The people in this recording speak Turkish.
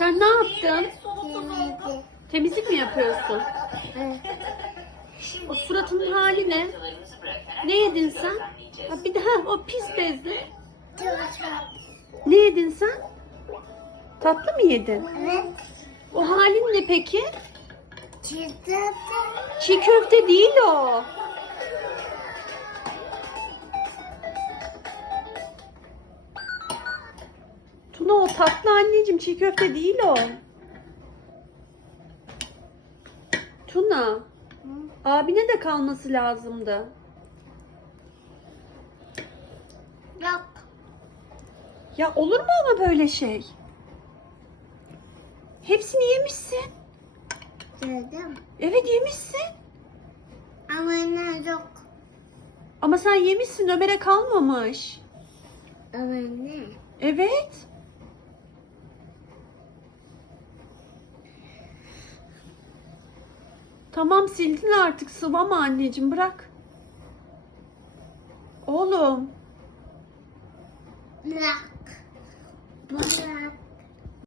Sen ne yaptın? Temizlik mi yapıyorsun? Evet. O suratının hali ne? Ne yedin sen? Ha, bir daha o pis bezle. Ne yedin sen? Tatlı mı yedin? Evet. O halin ne peki? Çıktı. Çiğ köfte değil o. Tuna o tatlı anneciğim çiğ köfte değil o. Tuna abine de kalması lazımdı. Yok. Ya olur mu ama böyle şey? Hepsini yemişsin. Dedim. Evet yemişsin. Ama ne yok. Ama sen yemişsin Ömer'e kalmamış. Ama ne? Evet. Tamam sildin artık sıvama anneciğim bırak. Oğlum Bırak. Bırak.